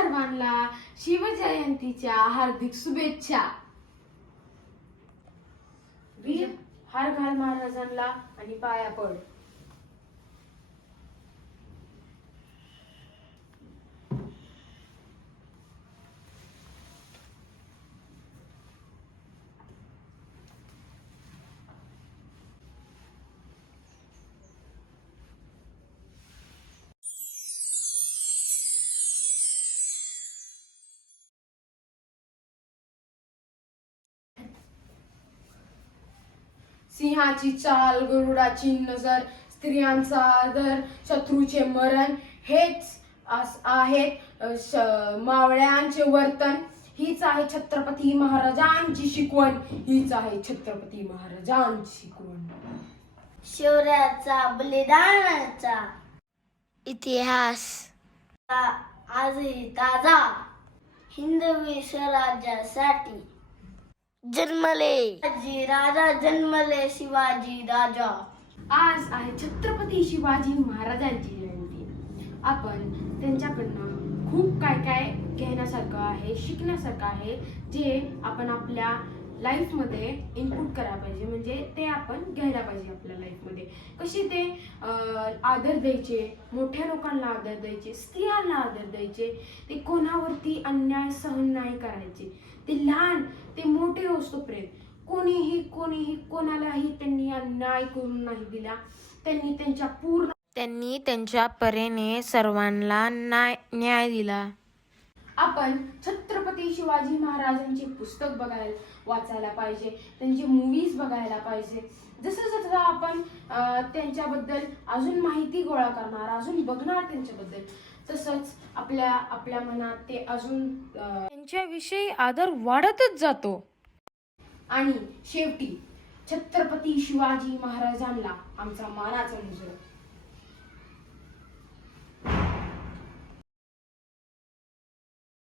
सर्वांना शिवजयंतीच्या हार्दिक शुभेच्छा. वीर हार घाल महाराजांना आणि पाया पड. सिंहाची चाल, गरुडाची नजर, स्त्रियांचा आदर, शत्रूचे मरण हेच आहेत मावळ्यांचे वर्तन. हीच आहे छत्रपती महाराजांची शिकवण. हीच आहे छत्रपती महाराजांची शिकवण. शौर्याचा, बलिदानाचा इतिहास आजही ताजा. हिंदवी स्वराज्यासाठी जन्मले राजा, जन्मले शिवाजी राजा. आज आहे छत्रपती शिवाजी महाराजांची जयंती. आपण त्यांच्याकडनं खूप काय काय घेण्यासारखं आहे, शिकण्यासारखं आहे, जे आपण आपल्या लाईफमध्ये इनपुट करायला पाहिजे. म्हणजे ते आपण घ्यायला पाहिजे आपल्या लाईफमध्ये. कशी ते आदर द्यायचे, मोठ्या लोकांना आदर द्यायचे, स्त्रियांना आदर द्यायचे, ते कोणावरती अन्याय सहन नाही करायचे. ते लहान ते मोठे असतोपर्यंत कोणीही कोणालाही त्यांनी अन्याय करून नाही दिला. त्यांनी त्यांच्या परीने सर्वांना न्याय दिला. आपण छत्रपती शिवाजी महाराजांचे पुस्तक वाचायला पाहिजे, त्यांचे मूवीज बघायला पाहिजे. जसं जसं आपण त्यांच्याबद्दल अजून माहिती गोळा करणार, अजून बघणार त्यांच्याबद्दल, तसंच आपल्या मनात ते अजून त्यांच्याविषयी आदर वाढतच जातो. आणि शेवटी छत्रपती शिवाजी महाराजांना आमचा मानाचा मुजरा.